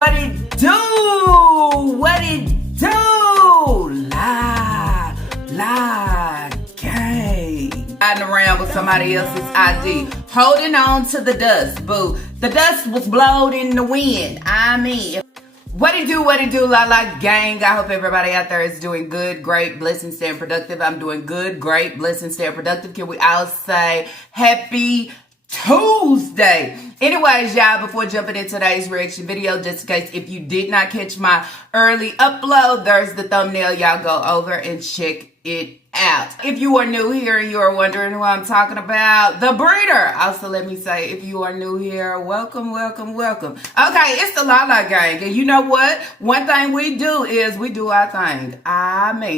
What it do? What it do? Lie, gang. Riding around with somebody else's ID, holding on to the dust, boo. The dust was blown in the wind. What it do, la gang. I hope everybody out there is doing good, great, blessed, staying productive. I'm doing good, great, blessed, staying productive. Can we all say happy Tuesday? Anyways, y'all, before jumping into today's reaction video, just in case if you did not catch my early upload, there's the thumbnail. Y'all go over and check it out. If you are new here and you are wondering who I'm talking about, the breeder. Also, let me say, if you are new here, welcome. Okay, it's the Lala gang. And you know what? One thing we do is we do our thing.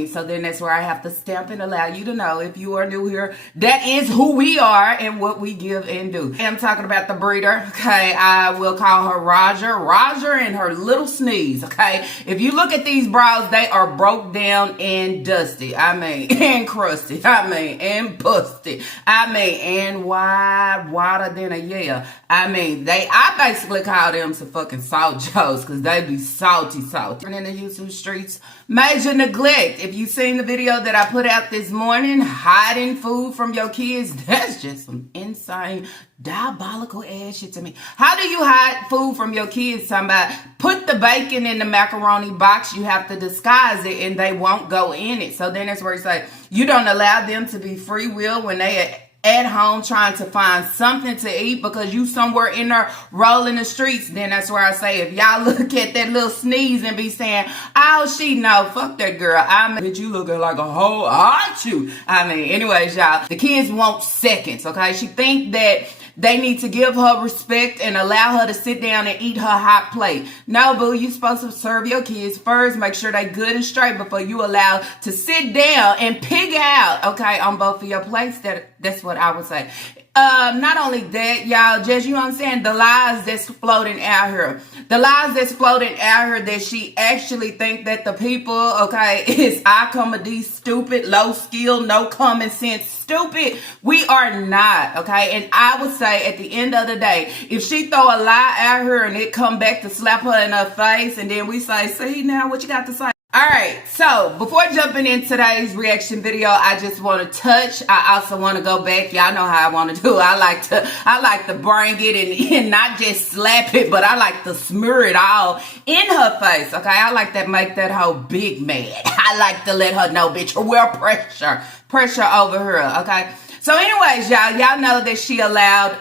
So then that's where I have to stamp and allow you to know, if you are new here, that is who we are and what we give and do. I'm talking about the breeder. Okay, I will call her Roger and her little sneeze. Okay, if you look at these brows, they are broke down and dusty. And crusty. And busty. And wider than a yeah. I basically call them some fucking salt joes because they be salty. And in the YouTube streets, major neglect. If you seen the video that I put out this morning, hiding food from your kids, that's just some insane, diabolical ass shit to me. How do you hide food from your kids? Somebody put the bacon in the macaroni box. You have to disguise it and they won't go in it. So then that's where you say you don't allow them to be free will when they at home trying to find something to eat because you somewhere in there rolling the streets. Then that's where I say, if y'all look at that little sneeze and be saying, oh, she no, fuck that girl. Bitch, you looking like a hoe, aren't you? Anyways, y'all, the kids want seconds, okay? She think that they need to give her respect and allow her to sit down and eat her hot plate. No, boo, you supposed to serve your kids first. Make sure they good and straight before you allow to sit down and pig out, okay, on both of your plates. That's what I would say. Not only that, y'all, just, you know what I'm saying, the lies that's floating out here. The lies that's floating out here that she actually think that the people, okay, is I, stupid, low skill, no common sense, stupid. We are not, okay? And I would say at the end of the day, if she throw a lie at her and it come back to slap her in her face and then we say, see now what you got to say? All right, so before jumping in today's reaction video, I just want to touch. I also want to go back. Y'all know how I want to do. I like to bring it and not just slap it, but I like to smear it all in her face. Okay, I like to make that whole big mad. I like to let her know, bitch, we're pressure over her. Okay, so anyways, y'all know that she allowed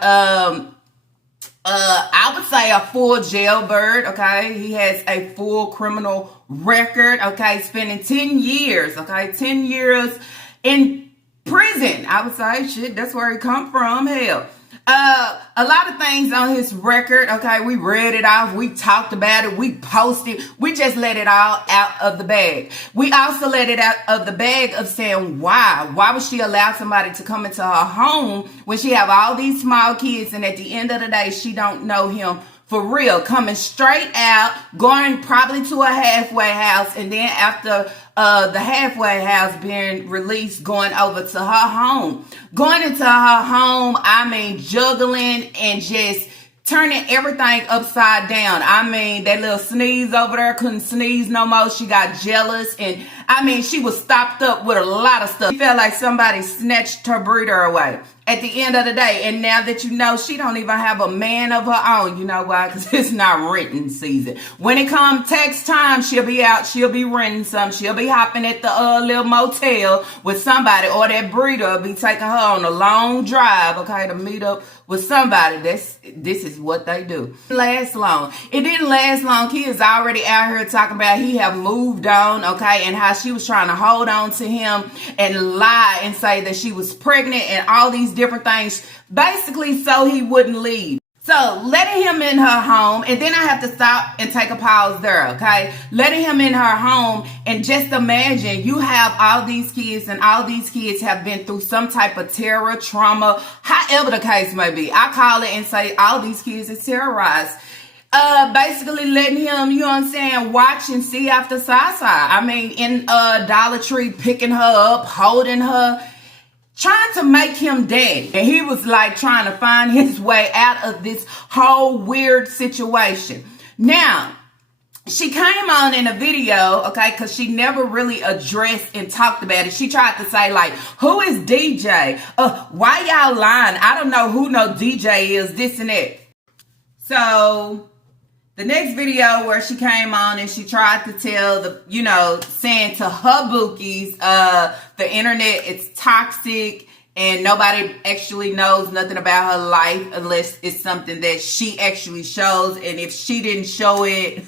I would say a full jailbird, okay? He has a full criminal record, okay? Spending 10 years, okay? 10 years in prison. I would say, shit, that's where he come from, hell. A lot of things on his record, okay? We read it off. We talked about it. We posted. We just let it all out of the bag. We also let it out of the bag of saying, why? Why would she allow somebody to come into her home when she have all these small kids and at the end of the day, she don't know him for real, coming straight out, going probably to a halfway house, and then after the halfway house being released, going over to her home. Going into her home, juggling and just turning everything upside down. That little sneeze over there couldn't sneeze no more. She got jealous and she was stopped up with a lot of stuff. She felt like somebody snatched her breeder away at the end of the day. And now that you know, she don't even have a man of her own. You know why? Because it's not renting season. When it comes tax time, she'll be out. She'll be renting some. She'll be hopping at the little motel with somebody, or that breeder will be taking her on a long drive, okay, to meet up with somebody. This is what they do. It didn't last long. It didn't last long. He is already out here talking about he have moved on, okay, and how she was trying to hold on to him and lie and say that she was pregnant and all these different things, basically so he wouldn't leave. So letting him in her home, and then I have to stop and take a pause there, okay? Letting him in her home, and just imagine you have all these kids, and all these kids have been through some type of terror, trauma, however the case may be. I call it and say all these kids is terrorized. Basically letting him, you know what I'm saying, watch and see after Sasa. In Dollar Tree, picking her up, holding her, trying to make him daddy. And he was like trying to find his way out of this whole weird situation. Now, she came on in a video, okay, because she never really addressed and talked about it. She tried to say, like, who is DJ? Why y'all lying? I don't know who no DJ is, this and that. So the next video where she came on and she tried to tell the, you know, saying to her bookies, the internet is toxic and nobody actually knows nothing about her life unless it's something that she actually shows. And if she didn't show it,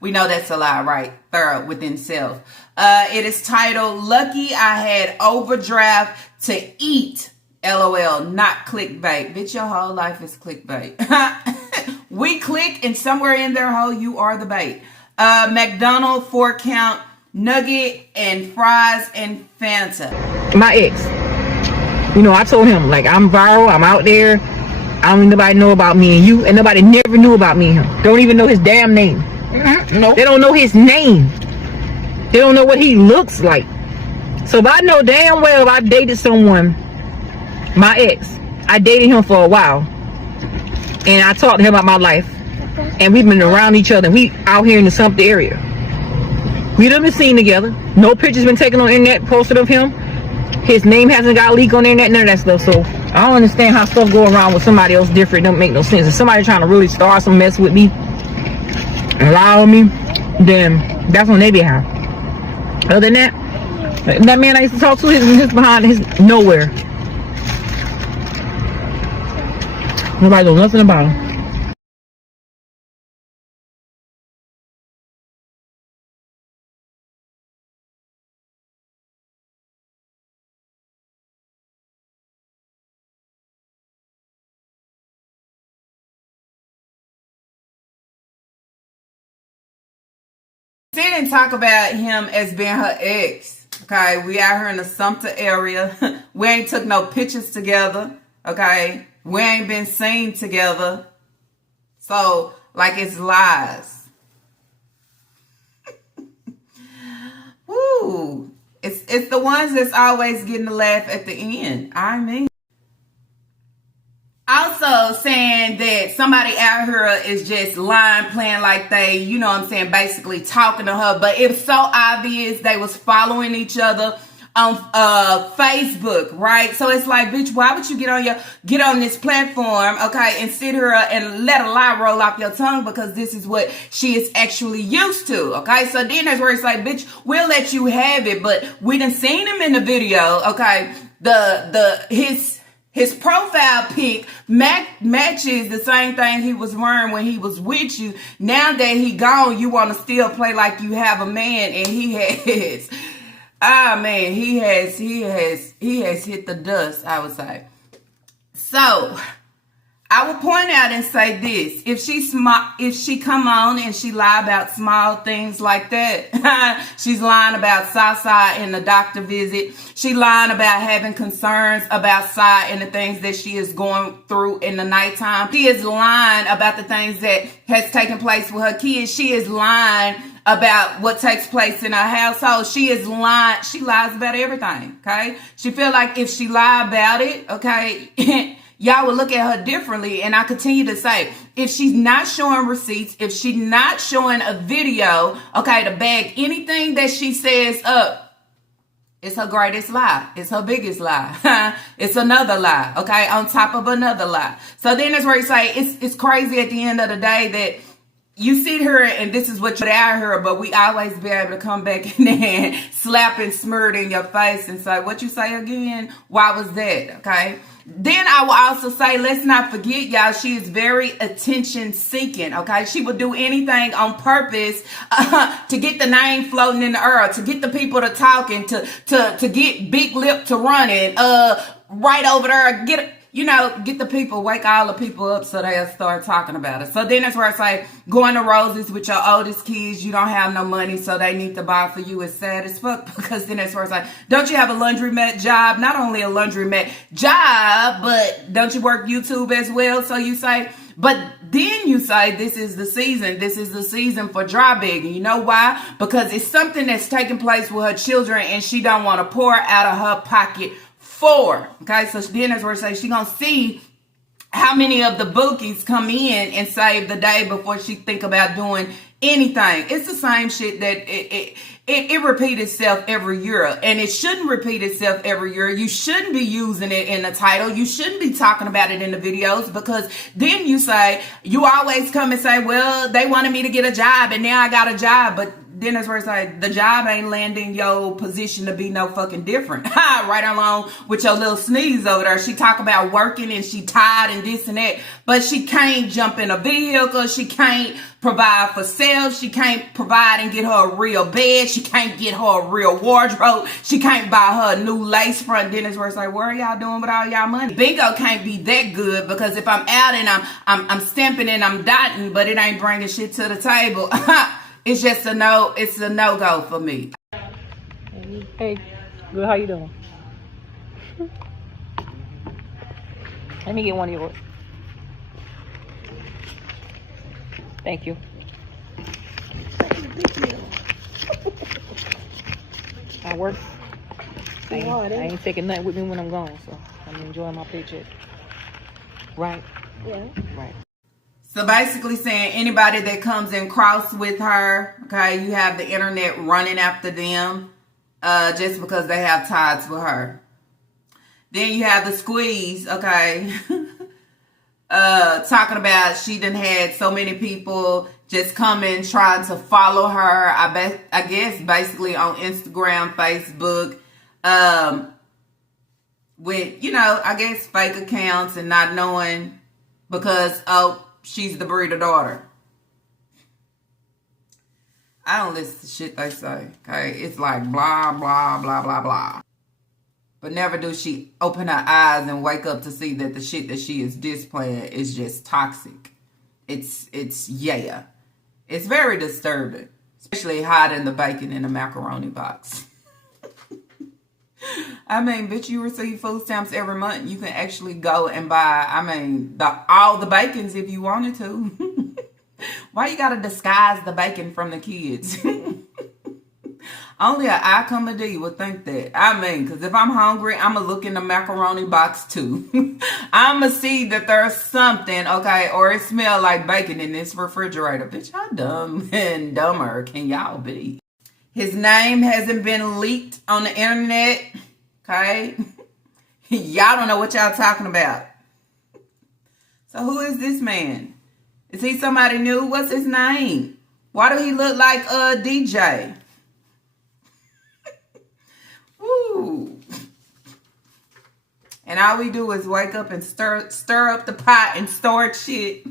we know that's a lie, right? Thorough within self. It is titled, Lucky I Had Overdraft to Eat. LOL, not clickbait. Bitch, your whole life is clickbait. We click and somewhere in their hole, you are the bait. McDonald's 4-count nugget and fries and Fanta. My ex, you know, I told him, like, I'm viral, I'm out there. I don't need nobody know about me and you, and nobody never knew about me and him. Don't even know his damn name. No. They don't know his name. They don't know what he looks like. So if I know damn well if I dated someone, my ex, I dated him for a while, and I talked to him about my life, and we've been around each other. We out here in the Sumter area. We done been seen together. No pictures been taken on the internet, posted of him. His name hasn't got leaked on the internet, none of that stuff. So I don't understand how stuff go around with somebody else different. It don't make no sense. If somebody trying to really start some mess with me and lie on me, then that's on their behalf. Other than that man I used to talk to, his behind his nowhere. Nobody knows nothing about him. She didn't talk about him as being her ex. Okay, we out here in the Sumter area. We ain't took no pictures together. Okay, we ain't been seen together. So, like, it's lies. Woo! It's the ones that's always getting the laugh at the end. I mean. Also saying that somebody out here is just lying, playing like they, you know what I'm saying, basically talking to her. But it was so obvious they was following each other on Facebook, right? So it's like, bitch, why would you get on this platform, okay, and sit here and let a lie roll off your tongue, because this is what she is actually used to, okay? So then that's where it's like, bitch, we'll let you have it, but we done seen him in the video, okay? His profile pic matches the same thing he was wearing when he was with you. Now that he gone, you want to still play like you have a man, and he has. Man, he has hit the dust, I would say. So I will point out and say this: if she come on and she lie about small things like that, she's lying about Sasa and the doctor visit. She lying about having concerns about Sa and the things that she is going through in the nighttime. She is lying about the things that has taken place with her kids. She is lying about what takes place in her household. She is lying. She lies about everything. Okay. She feel like if she lie about it, okay, y'all will look at her differently. And I continue to say, if she's not showing receipts, if she's not showing a video, okay, to back anything that she says up, it's her greatest lie. It's her biggest lie. It's another lie, okay, on top of another lie. So then that's where you say it's crazy at the end of the day that you sit here and this is what you're out here, but we always be able to come back in there and slap and smear it in your face and say, what you say again? Why was that? Okay. Then I will also say, let's not forget, y'all, she is very attention seeking. Okay. She would do anything on purpose to get the name floating in the air, to get the people to talking, to get Big Lip to running, right over there, get the people, wake all the people up so they'll start talking about it. So then that's where I say, going to Roses with your oldest kids, you don't have no money, so they need to buy for you. It's sad as fuck, because then that's where I say, don't you have a laundromat job? Not only a laundromat job, but don't you work YouTube as well? So you say, but then you say, this is the season. This is the season for dry begging. You know why? Because it's something that's taking place with her children, and she don't want to pour out of her pocket for. Okay, so then that's where I say she gonna see How many of the bookies come in and save the day before she think about doing anything? It's the same shit that it repeats itself every year, and it shouldn't repeat itself every year. You shouldn't be using it in the title. You shouldn't be talking about it in the videos, because then you always come and say, well, they wanted me to get a job and now I got a job. But then that's where it's like, the job ain't landing your position to be no fucking different. Right along with your little sneeze over there. She talk about working and she tired and this and that, but she can't jump in a vehicle. She can't provide for self. She can't provide and get her a real bed. She can't get her a real wardrobe. She can't buy her a new lace front. Then it's where it's like, what are y'all doing with all y'all money? Bingo can't be that good, because if I'm out and I'm stamping and I'm dotting, but it ain't bringing shit to the table, it's just a no. It's a no-go for me. Hey, good. How you doing? Let me get one of yours. Thank you. I work. I ain't taking nothing with me when I'm gone, so I'm enjoying my paycheck. Right? Yeah. Right. So basically saying anybody that comes in cross with her, okay, you have the internet running after them just because they have ties with her. Then you have the squeeze, okay, talking about she done had so many people just coming trying to follow her. I guess basically on Instagram, Facebook, with, I guess fake accounts and not knowing because, she's the breeder daughter. I don't listen to shit they say, okay? It's like blah, blah, blah, blah, blah. But never do she open her eyes and wake up to see that the shit that she is displaying is just toxic. It's yeah. It's very disturbing. Especially hiding the bacon in a macaroni box. I mean, bitch, you receive food stamps every month. You can actually go and buy, all the bacons if you wanted to. Why you gotta disguise the bacon from the kids? Only an I come a D would think that. Because if I'm hungry, I'm going to look in the macaroni box too. I'm going to see that there's something, okay, or it smells like bacon in this refrigerator. Bitch, how dumb and dumber can y'all be? His name hasn't been leaked on the internet, okay? Y'all don't know what y'all talking about. So who is this man? Is he somebody new? What's his name? Why do he look like a DJ? Woo. And all we do is wake up and stir up the pot and start shit.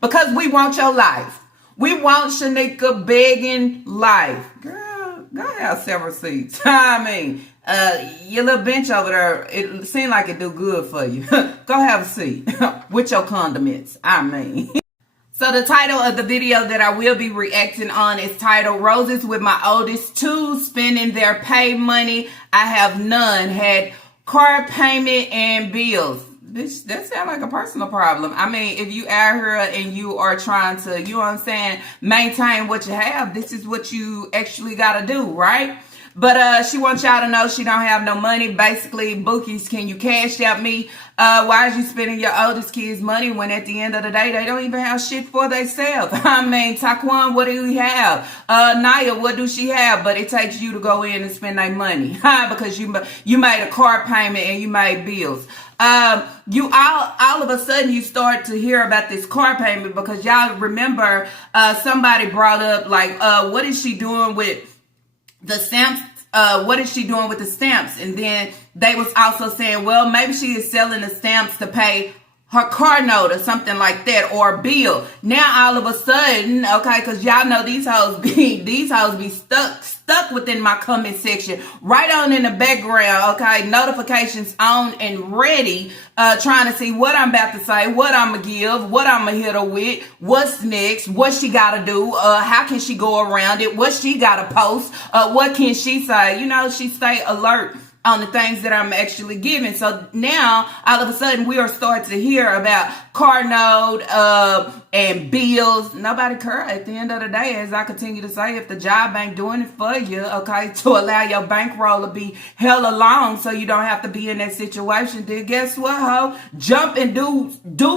Because we want your life. We want Shanika begging life. Girl, go have several seats. Your little bench over there, it seemed like it do good for you. Go have a seat with your condiments. So the title of the video that I will be reacting on is titled Roses with My Oldest Two Spending Their Pay Money. I have none. Had car payment and bills. Bitch, that sounds like a personal problem. If you out here and you are trying to, you know what I'm saying, maintain what you have, this is what you actually got to do, right? But she wants y'all to know she don't have no money. Basically, bookies, can you cash out me? Why is you spending your oldest kids' money when at the end of the day, they don't even have shit for themselves? Taquan, what do we have? Naya, what do she have? But it takes you to go in and spend their money. Because you made a car payment and you made bills. You all of a sudden you start to hear about this car payment because y'all remember somebody brought up like, what is she doing with the stamps? What is she doing with the stamps? And then they was also saying, well, maybe she is selling the stamps to pay her car note or something like that, or bill. Now all of a sudden, okay, because y'all know these hoes be stuck within my comment section, right on in the background, okay, notifications on and ready, trying to see what I'm about to say, what I'm gonna give, what I'm gonna hit her with, what's next, what she gotta do, how can she go around it, what she gotta post, what can she say, she stay alert on the things that I'm actually giving. So now, all of a sudden, we are starting to hear about car note and bills. Nobody care at the end of the day, as I continue to say, if the job ain't doing it for you, okay, to allow your bankroll to be hella long so you don't have to be in that situation, then guess what, ho? Jump and do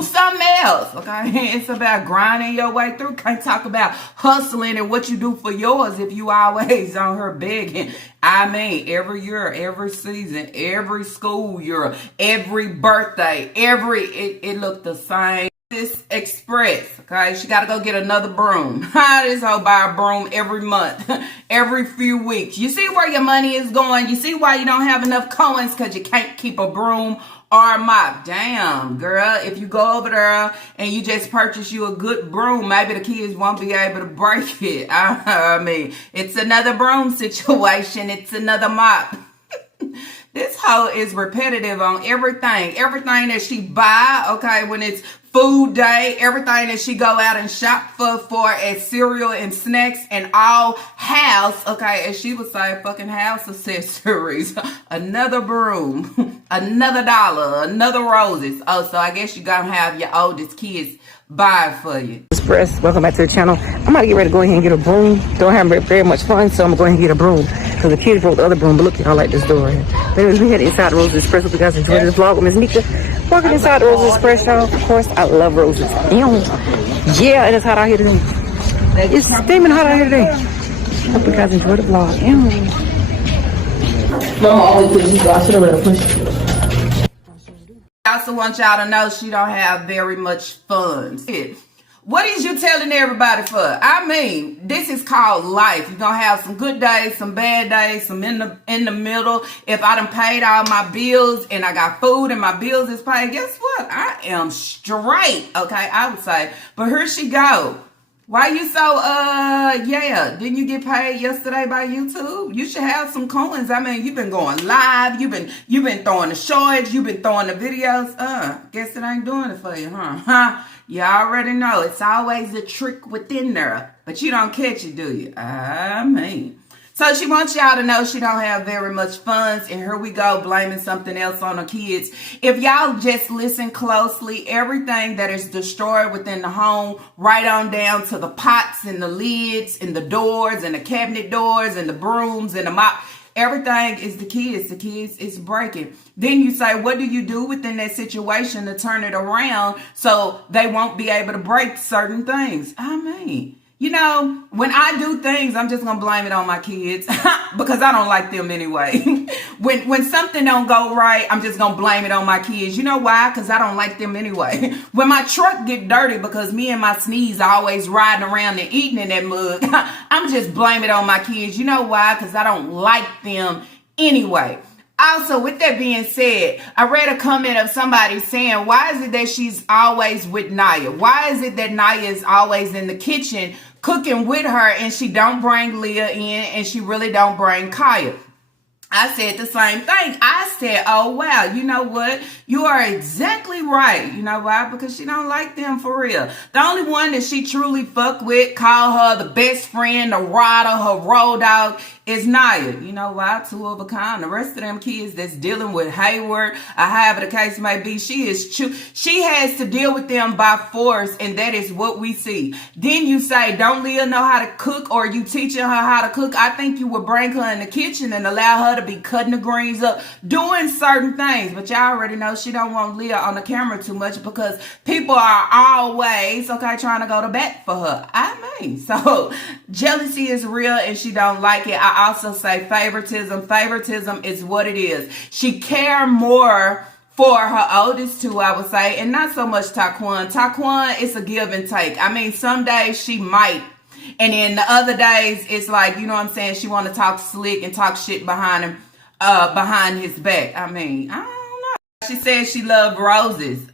something else, okay? It's about grinding your way through. Can't talk about hustling and what you do for yours if you always on her begging. I mean, every year, every season, every school year, every birthday, it looked the same. This Express, okay? She got to go get another broom. This hoe buy a broom every month, every few weeks. You see where your money is going? You see why you don't have enough coins? Because you can't keep a broom or a mop. Damn, girl, if you go over there and you just purchase you a good broom, maybe the kids won't be able to break it. I mean, it's another broom situation. It's another mop. This hoe is repetitive on everything. Everything that she buy, okay, when it's food day, everything that she go out and shop for as cereal and snacks and all house, okay, as she would say, fucking house accessories. Another broom, another dollar, another roses. Oh, so I guess you gonna have your oldest kids buy for you. Express, welcome back to the channel. I'm about to get ready to go ahead and get a broom. Don't have very much fun, so I'm gonna go ahead and get a broom because the kids broke the other broom. But look, y'all, like this door. But anyways, we headed inside Roses Express. Hope you guys enjoyed this vlog with Miss Nika. Walking inside Roses Express, y'all. Of course, I love roses. Yeah, it is hot out here today. It's steaming hot out here today. Hope you guys enjoyed the vlog. I also want y'all to know she don't have very much funds. What is you telling everybody for? I mean, this is called life. You're gonna have some good days, some bad days, some in the middle. If I done paid all my bills and I got food and my bills is paid, guess what? I am straight, okay, I would say. But here she go. Why you so, yeah, didn't you get paid yesterday by YouTube? You should have some coins. I mean, you've been going live. You've been throwing the shorts. You've been throwing the videos. Guess it ain't doing it for you, huh? You already know. It's always a trick within there. But you don't catch it, do you? I mean. So she wants y'all to know she don't have very much funds. And here we go, blaming something else on her kids. If y'all just listen closely, everything that is destroyed within the home, right on down to the pots and the lids and the doors and the cabinet doors and the brooms and the mop, everything is the kids. The kids is breaking. Then you say, what do you do within that situation to turn it around so they won't be able to break certain things? I mean, you know, when I do things, I'm just going to blame it on my kids because I don't like them anyway. when something don't go right, I'm just going to blame it on my kids. You know why? Because I don't like them anyway. When my truck get dirty because me and my sneeze are always riding around and eating in that mug, I'm just blame it on my kids. You know why? Because I don't like them anyway. Also, with that being said, I read a comment of somebody saying, why is it that she's always with Naya? Why is it that Naya is always in the kitchen cooking with her and she don't bring Leah in and she really don't bring Kaya? I said the same thing. I said, oh, wow, you know what? You are exactly right. You know why? Because she don't like them for real. The only one that she truly fuck with, call her the best friend, the rider, her road dog, is Naya. You know why? Two of a kind. The rest of them kids that's dealing with Hayward, or however the case may be, she has to deal with them by force, and that is what we see. Then you say, don't Leah know how to cook, or you teaching her how to cook? I think you would bring her in the kitchen and allow her to be cutting the greens up, doing certain things. But y'all already know she don't want Leah on the camera too much because people are always, okay, trying to go to bat for her. I mean, so jealousy is real and she don't like it. I also say favoritism. Favoritism is what it is. She care more for her oldest two, I would say, and not so much Taquan. Taquan, it's a give and take. I mean, some days she might, and then the other days it's like, you know what I'm saying, she want to talk slick and talk shit behind him, behind his back. I mean, I don't know. She said she loved roses.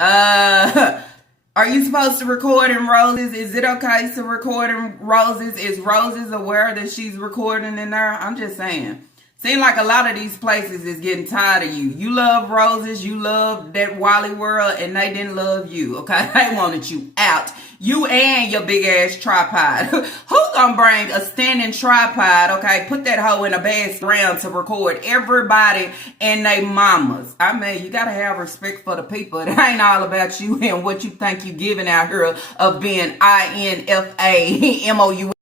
Are you supposed to record in Roses? Is it okay to record in Roses? Is Roses aware that she's recording in there? I'm just saying. Seems like a lot of these places is getting tired of you. You love Roses, you love that Wally World, and they didn't love you, okay? They wanted you out. You and your big ass tripod. Who gonna bring a standing tripod, okay? Put that hoe in a bed round to record everybody and they mamas. I mean, you gotta have respect for the people. It ain't all about you and what you think you giving out here of being INFAMOU.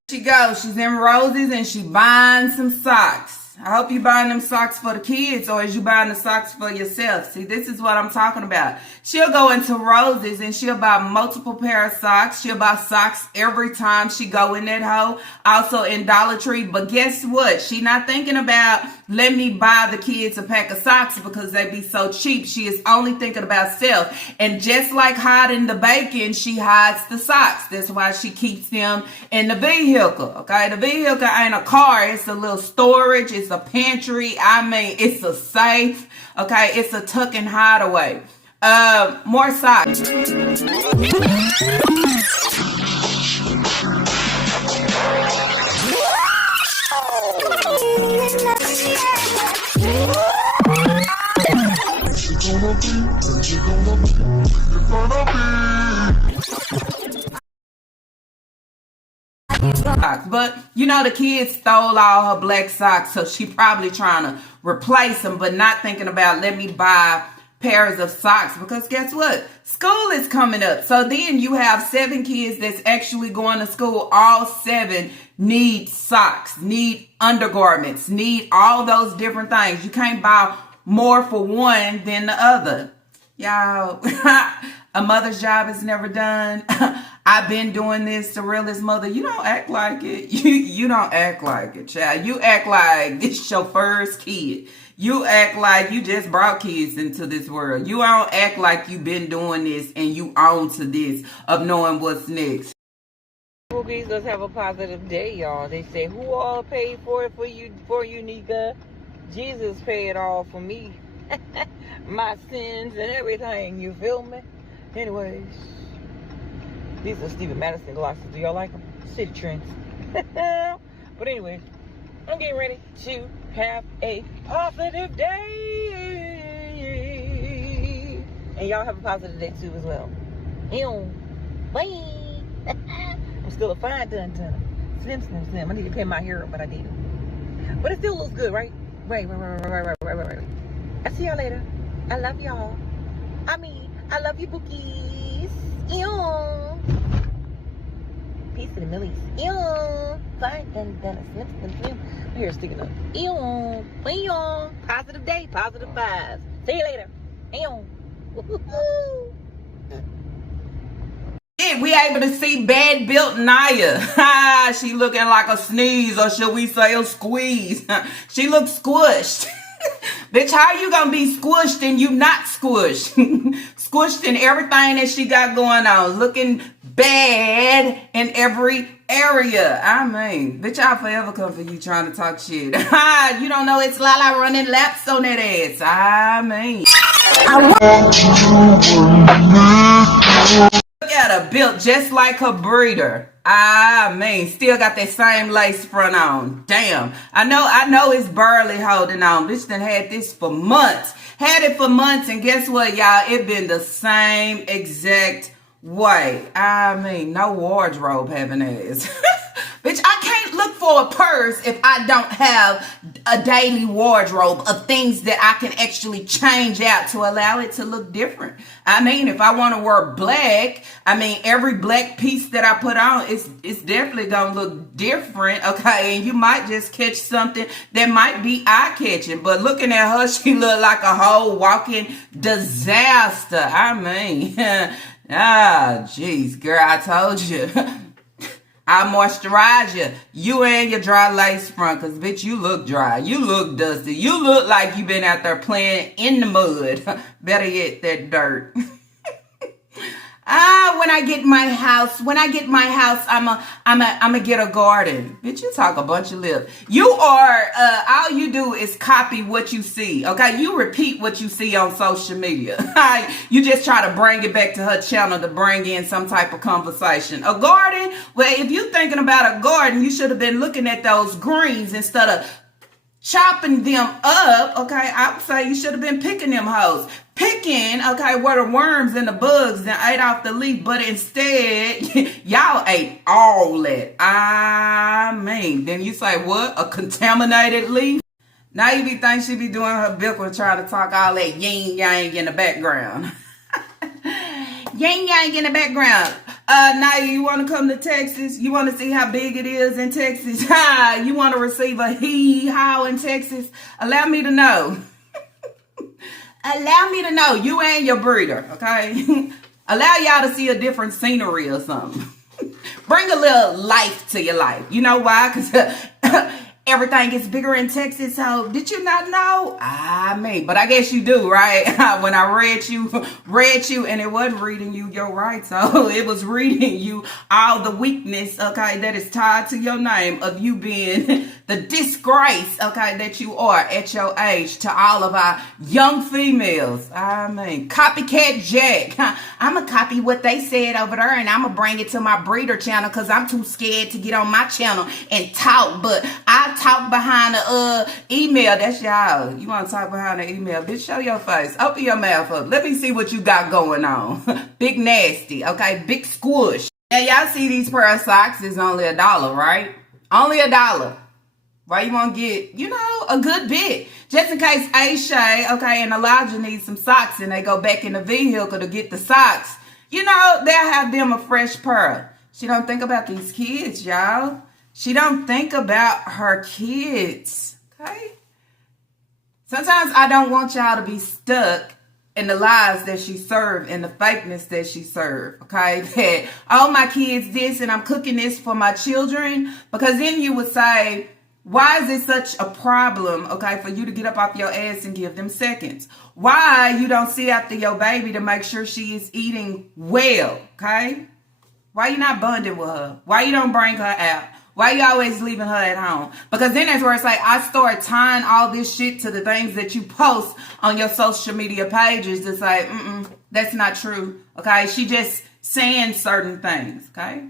She goes, she's in Roses and she buying some socks. I hope you buying them socks for the kids, or is you buying the socks for yourself? See, this is what I'm talking about. She'll go into Roses and she'll buy multiple pair of socks. She'll buy socks every time she go in that hoe. Also in Dollar Tree. But guess what? She not thinking about, let me buy the kids a pack of socks because they be so cheap. She is only thinking about self. And just like hiding the bacon, she hides the socks. That's why she keeps them in the vehicle. Okay, the vehicle ain't a car. It's a little storage. It's a pantry. I mean, it's a safe. Okay, it's a tuck and hideaway. More socks. But you know, the kids stole all her black socks, so she probably trying to replace them, but not thinking about, let me buy pairs of socks, because guess what? School is coming up. So then you have 7 kids that's actually going to school. All 7 need socks, need undergarments, need all those different things. You can't buy more for one than the other. Y'all, a mother's job is never done. I've been doing this, the realest mother. You don't act like it. You don't act like it, child. You act like this is your first kid. You act like you just brought kids into this world. You don't act like you've been doing this and you own to this of knowing what's next. Boogies, let's have a positive day, y'all. They say, who all paid for it for you, Nika? Jesus paid all for me. My sins and everything, you feel me? Anyways, these are Stephen Madison glasses. Do y'all like them? City trends. But anyways, I'm getting ready to have a positive day. And y'all have a positive day too as well. Bye. I'm still a fine dun. Slim. I need to pay my hair up, but I didn't. But it still looks good, right? Right. I'll see y'all later. I love y'all. I love you, bookies. Peace to the millies. Fine dun. Slim. My hair's sticking up. Positive day, positive vibes. See you later. We able to see bad built Naya. She looking like a sneeze, or should we say a squeeze? She looks squished. Bitch, how you gonna be squished and you not squished? Squished in everything that she got going on. Looking bad in every area. I mean, bitch, I'll forever come for you trying to talk shit. You don't know it's Lala running laps on that ass. I mean, look at her, built just like her breeder. I mean, still got that same lace front on. Damn. I know it's barely holding on. Bitch done had this for months. Had it for months, and guess what, y'all? It been the same exact way. I mean, no wardrobe having ass. Bitch, I can't look for a purse if I don't have a daily wardrobe of things that I can actually change out to allow it to look different. I mean, if I want to wear black, I mean, every black piece that I put on, it's definitely going to look different, okay? And you might just catch something that might be eye-catching. But looking at her, she look like a whole walking disaster. I mean, jeez, girl, I told you. I moisturize you and your dry lace front, because, bitch, you look dry. You look dusty. You look like you've been out there playing in the mud. Better yet, that dirt. When I get my house, I'ma get a garden. Bitch, you talk a bunch of lip. You are, all you do is copy what you see, okay? You repeat what you see on social media. You just try to bring it back to her channel to bring in some type of conversation. A garden? Well, if you're thinking about a garden, you should have been looking at those greens instead of chopping them up, okay? I would say you should have been picking them hoes. Picking, okay, where the worms and the bugs that ate off the leaf, but instead, y'all ate all that. I mean, then you say, what? A contaminated leaf? Now you be think she be doing her bickle trying to talk all that yin yang in the background. Yin yang in the background. Now you want to come to Texas? You want to see how big it is in Texas? You want to receive a hee-haw in Texas? Allow me to know. Allow me to know, you and your breeder, okay? Allow y'all to see a different scenery or something. Bring a little life to your life. You know why? Because everything gets bigger in Texas. So did you not know? But I guess you do, right? When I read you, and it wasn't reading you your rights. So it was reading you all the weakness, okay, that is tied to your name of you being the disgrace, okay, that you are at your age to all of our young females. Copycat Jack. I'm going to copy what they said over there, and I'm going to bring it to my breeder channel because I'm too scared to get on my channel and talk. But I talk behind the email. That's y'all. You want to talk behind the email? Bitch, show your face. Open your mouth up. Let me see what you got going on. Big nasty, okay? Big squish. Yeah, y'all see these pair of socks is only $1, right? Only $1. Why you want to get, a good bit. Just in case Aisha, okay, and Elijah need some socks and they go back in the vehicle to get the socks. They'll have them a fresh pair. She don't think about these kids, y'all. She don't think about her kids, okay? Sometimes I don't want y'all to be stuck in the lies that she served and the fakeness that she served, okay? That, oh, my kids this and I'm cooking this for my children. Because then you would say, why is it such a problem, okay, for you to get up off your ass and give them seconds? Why you don't see after your baby to make sure she is eating well, okay? Why you not bonding with her? Why you don't bring her out? Why you always leaving her at home? Because then that's where it's like, I start tying all this shit to the things that you post on your social media pages to say, that's not true, okay? She just saying certain things, okay?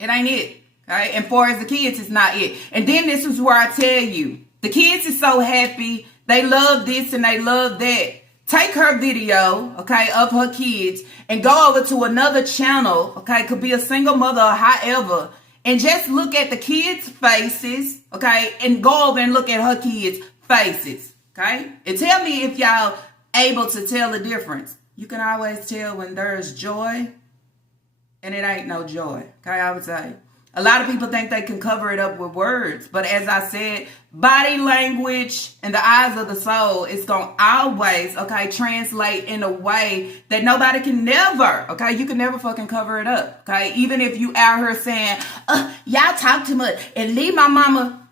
It ain't it, okay? And far as the kids, it's not it. And then this is where I tell you, the kids is so happy. They love this and they love that. Take her video, okay, of her kids and go over to another channel, okay, could be a single mother or however, and just look at the kids' faces, okay, and go over and look at her kids' faces, okay? And tell me if y'all able to tell the difference. You can always tell when there's joy and it ain't no joy, okay, I would say. A lot of people think they can cover it up with words. But as I said, body language and the eyes of the soul is going to always, okay, translate in a way that nobody can never, okay? You can never fucking cover it up, okay? Even if you out here saying, y'all talk too much and leave my mama.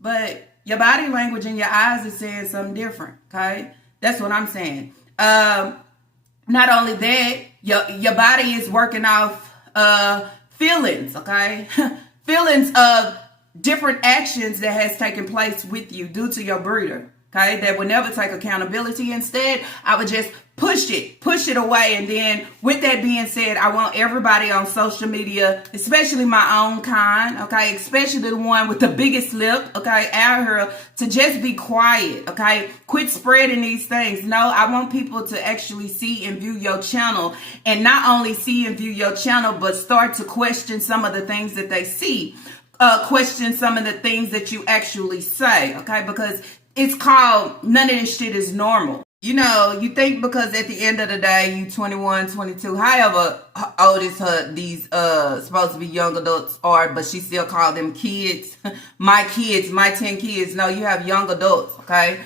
But your body language and your eyes is saying something different, okay? That's what I'm saying. Not only that, your body is working off feelings, okay? Feelings of different actions that has taken place with you due to your breeder, okay? That would never take accountability. Instead, I would just push it away. And then with that being said, I want everybody on social media, especially my own kind, okay? Especially the one with the biggest lip, okay? Out here to just be quiet, okay? Quit spreading these things. No, I want people to actually see and view your channel, and not only see and view your channel, but start to question some of the things that they see. Question some of the things that you actually say, okay? Because it's called, none of this shit is normal. You think because at the end of the day, you 21, 22, however old is these supposed to be young adults are, but she still call them kids. My 10 kids. No, you have young adults, okay?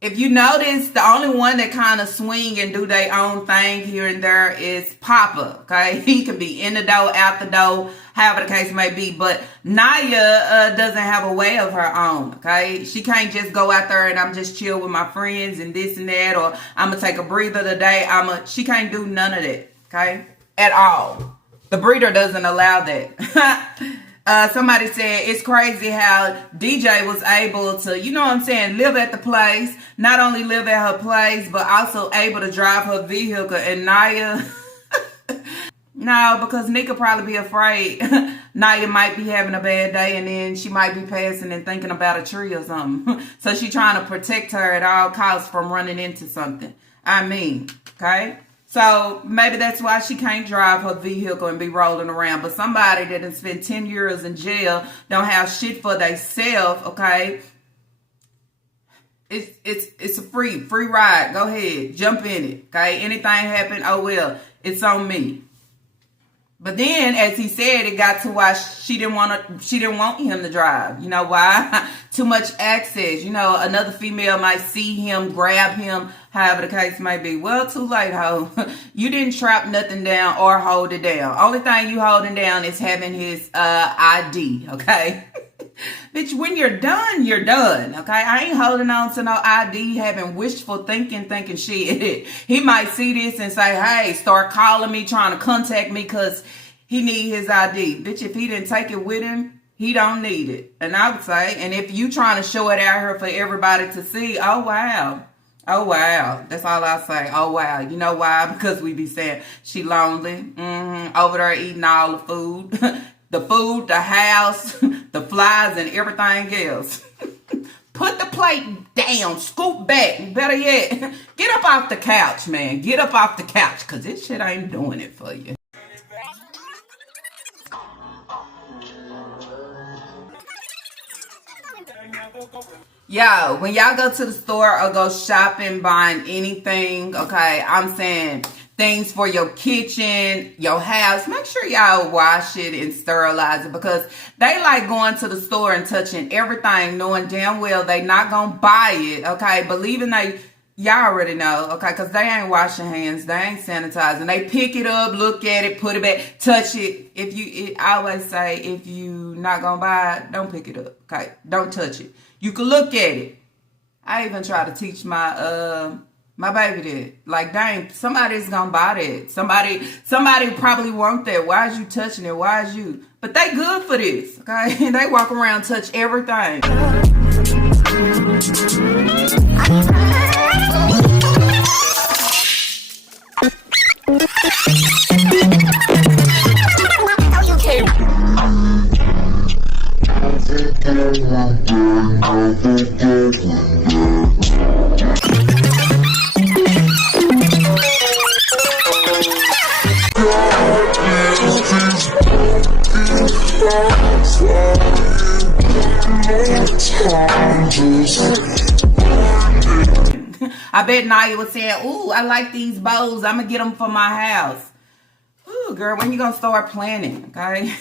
If you notice, the only one that kind of swing and do their own thing here and there is Papa, okay? He can be in the door, out the door, however the case may be. But Naya doesn't have a way of her own, okay? She can't just go out there and I'm just chill with my friends and this and that, or I'm going to take a breather today. She can't do none of that, okay? At all. The breeder doesn't allow that. Somebody said it's crazy how DJ was able to, live at the place, not only live at her place, but also able to drive her vehicle. And Naya, no, because Nika probably be afraid Naya might be having a bad day and then she might be passing and thinking about a tree or something. So she trying to protect her at all costs from running into something. Okay? So maybe that's why she can't drive her vehicle and be rolling around. But somebody that done spent 10 years in jail don't have shit for themselves, okay? It's a free ride. Go ahead. Jump in it. Okay. Anything happen, oh well, it's on me. But then, as he said, it got to why she didn't want him to drive. You know why? Too much access. You know, another female might see him, grab him, however the case may be. Well, too late, ho. You didn't trap nothing down or hold it down. Only thing you holding down is having his ID, okay? Bitch, when you're done, you're done, okay? I ain't holding on to no ID, having wishful thinking shit. He might see this and say, hey, start calling me, trying to contact me because he need his ID. Bitch, if he didn't take it with him, he don't need it. And I would say, and if you trying to show it out here for everybody to see, oh, wow. Oh, wow. That's all I say. Oh, wow. You know why? Because we be saying she lonely. Over there eating all the food. The food, the house, the flies, and everything else. Put the plate down. Scoop back. Better yet, get up off the couch, man. Get up off the couch, because this shit ain't doing it for you. Yo, when y'all go to the store or go shopping, buying anything, okay, I'm saying things for your kitchen, your house, make sure y'all wash it and sterilize it, because they like going to the store and touching everything, knowing damn well they not gonna buy it, okay, believing y'all already know, okay, because they ain't washing hands, they ain't sanitizing, they pick it up, look at it, put it back, touch it. I always say, if you not gonna buy it, don't pick it up, okay, don't touch it. You can look at it. I even try to teach my baby that. Like, dang, somebody's gonna buy that. Somebody probably want that. Why is you touching it? Why is you? But they good for this, okay? They walk around, touch everything. I bet Naya was saying, ooh, I like these bows. I'm going to get them for my house. Ooh, girl, when you going to start planning, okay?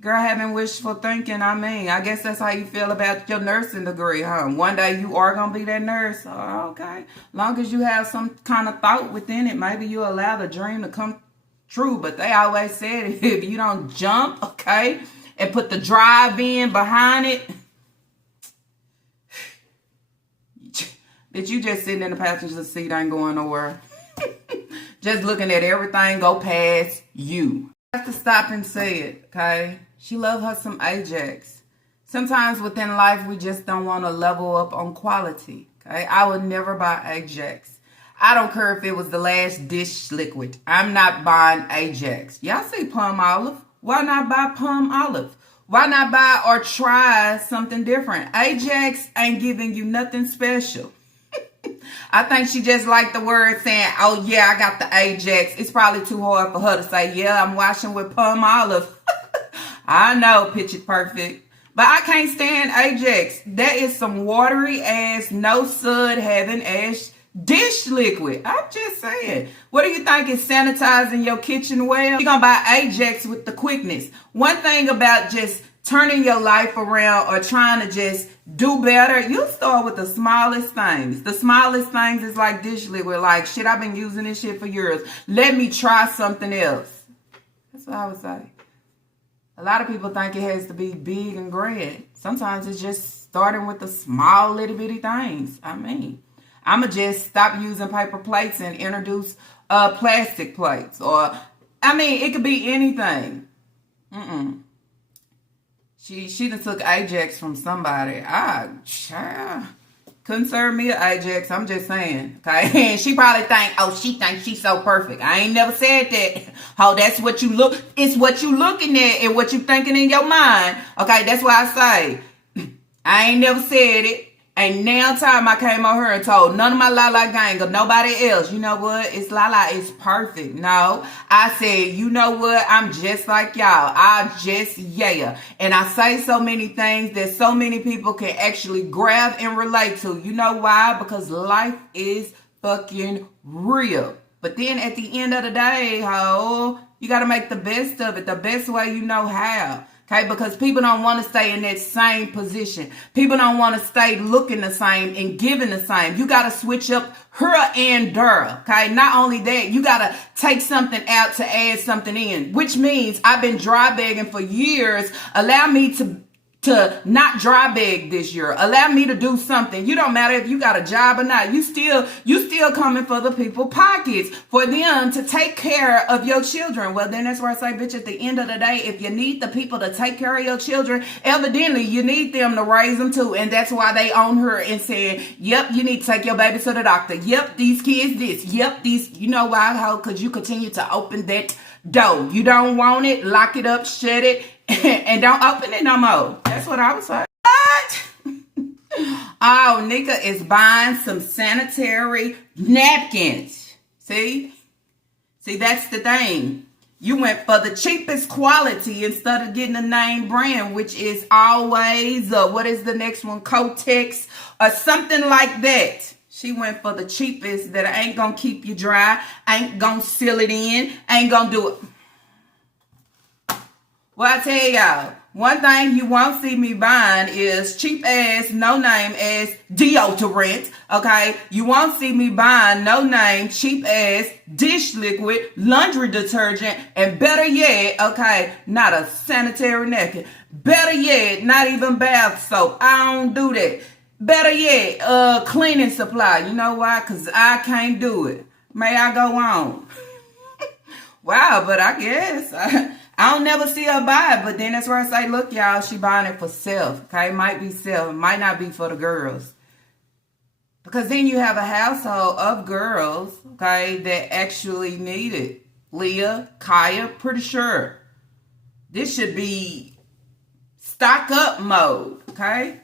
Girl, having wishful thinking, I guess that's how you feel about your nursing degree, huh? One day you are going to be that nurse. Oh, okay. Long as you have some kind of thought within it, maybe you allow the dream to come true. But they always said, if you don't jump, okay, and put the drive in behind it, bitch, you just sitting in the passenger seat, ain't going nowhere. Just looking at everything go past you. I have to stop and say it, okay? She love her some Ajax. Sometimes within life, we just don't want to level up on quality, okay? I would never buy Ajax. I don't care if it was the last dish liquid. I'm not buying Ajax. Y'all see Palmolive? Why not buy Palmolive? Why not buy or try something different? Ajax ain't giving you nothing special. I think she just liked the word saying, oh yeah, I got the Ajax. It's probably too hard for her to say, yeah, I'm washing with Palmolive. I know, Picture Perfect. But I can't stand Ajax. That is some watery ass, no sud having ass dish liquid. I'm just saying. What do you think is sanitizing your kitchen well? You're going to buy Ajax with the quickness. One thing about just turning your life around or trying to just do better, you start with the smallest things. The smallest things is like dish liquid. Like, shit, I've been using this shit for years. Let me try something else. That's what I would say. A lot of people think it has to be big and grand. Sometimes it's just starting with the small little bitty things. I'ma just stop using paper plates and introduce plastic plates. Or, it could be anything. She done took Ajax from somebody. Couldn't serve me an Ajax. I'm just saying. Okay. And she probably she thinks she's so perfect. I ain't never said that. Oh, that's what you look. It's what you looking at and what you thinking in your mind. Okay. That's why I say I ain't never said it. Ain't now time I came on here and told none of my Lala gang or nobody else, you know what? It's Lala is perfect. No, I said, you know what? I'm just like y'all. And I say so many things that so many people can actually grab and relate to. You know why? Because life is fucking real. But then at the end of the day, you got to make the best of it, the best way you know how. Okay, because people don't want to stay in that same position. People don't want to stay looking the same and giving the same. You got to switch up her and der. Okay, not only that, you got to take something out to add something in, which means I've been dry begging for years. Allow me to not dry beg this year. Allow me to do something. You don't matter if you got a job or not. You still coming for the people pockets for them to take care of your children. Well, then that's where I say, bitch, at the end of the day, if you need the people to take care of your children, evidently you need them to raise them too. And that's why they own her and said, yep, you need to take your baby to the doctor. Yep, these kids this. Yep, these, you know why? How? Because you continue to open that door. You don't want it, lock it up, shut it, and don't open it no more. That's what I was like. What? Oh, Nika is buying some sanitary napkins. See, that's the thing. You went for the cheapest quality instead of getting a name brand, which is always, what is the next one? Kotex or something like that. She went for the cheapest that ain't gonna keep you dry, ain't gonna seal it in, ain't gonna do it. Well, I tell y'all, one thing you won't see me buying is cheap ass, no name ass deodorant. Okay, you won't see me buying no name, cheap ass dish liquid, laundry detergent, and better yet, okay, not a sanitary napkin. Better yet, not even bath soap. I don't do that. Better yet, cleaning supply. You know why? Because I can't do it. May I go on? Wow, but I guess I don't never see her buy it. But then that's where I say, look, y'all, she buying it for self. Okay, might be self. It might not be for the girls. Because then you have a household of girls, okay, that actually need it. Leah, Kaya, pretty sure. This should be stock up mode, okay?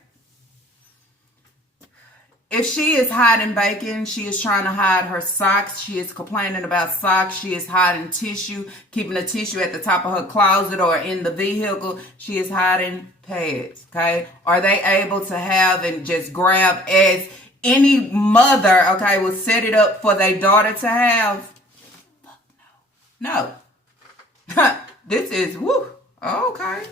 If she is hiding bacon, she is trying to hide her socks. She is complaining about socks. She is hiding tissue, keeping the tissue at the top of her closet or in the vehicle. She is hiding pads, okay? Are they able to have and just grab as any mother, okay, would set it up for their daughter to have? No. This is, woo, okay.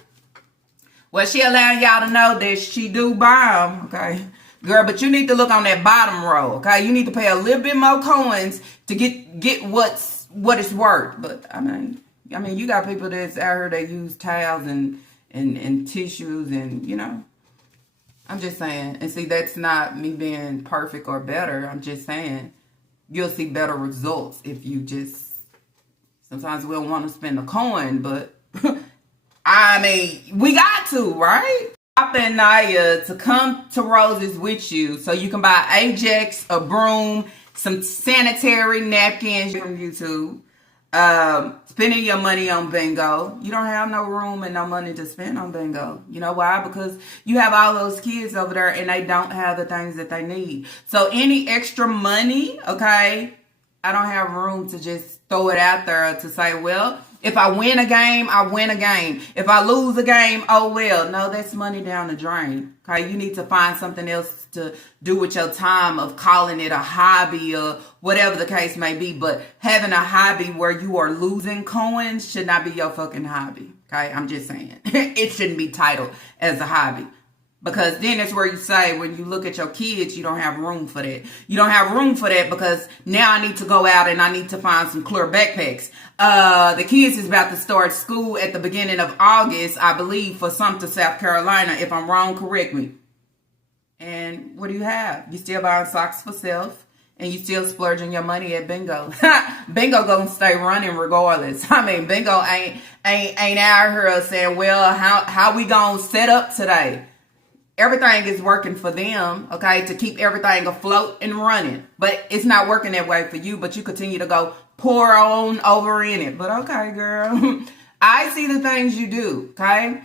Well, she allowing y'all to know that she do buy them, okay? Girl, but you need to look on that bottom row, okay? You need to pay a little bit more coins to get what it's worth. But I mean, you got people that's out here that use towels and tissues and, you know. I'm just saying. And see, that's not me being perfect or better. I'm just saying you'll see better results if you just, sometimes we don't want to spend a coin, but I mean, we got to, right? And Naya to come to Roses with you so you can buy Ajax, a broom, some sanitary napkins from YouTube. Spending your money on bingo. You don't have no room and no money to spend on bingo. You know why? Because you have all those kids over there and they don't have the things that they need. So any extra money, okay, I don't have room to just throw it out there to say, well, if I win a game, I win a game. If I lose a game, oh well. No, that's money down the drain. Okay, you need to find something else to do with your time of calling it a hobby or whatever the case may be. But having a hobby where you are losing coins should not be your fucking hobby. Okay, I'm just saying. It shouldn't be titled as a hobby. Because then that's where you say, when you look at your kids, you don't have room for that. You don't have room for that because now I need to go out and I need to find some clear backpacks. The kids is about to start school at the beginning of August, I believe, for Sumter, South Carolina. If I'm wrong, correct me. And what do you have? You still buying socks for self and you still splurging your money at bingo. Bingo gonna stay running regardless. I mean, bingo ain't out here saying, well, how we gonna set up today? Everything is working for them, okay, to keep everything afloat and running. But it's not working that way for you, but you continue to go pour on over in it. But okay, girl, I see the things you do, okay?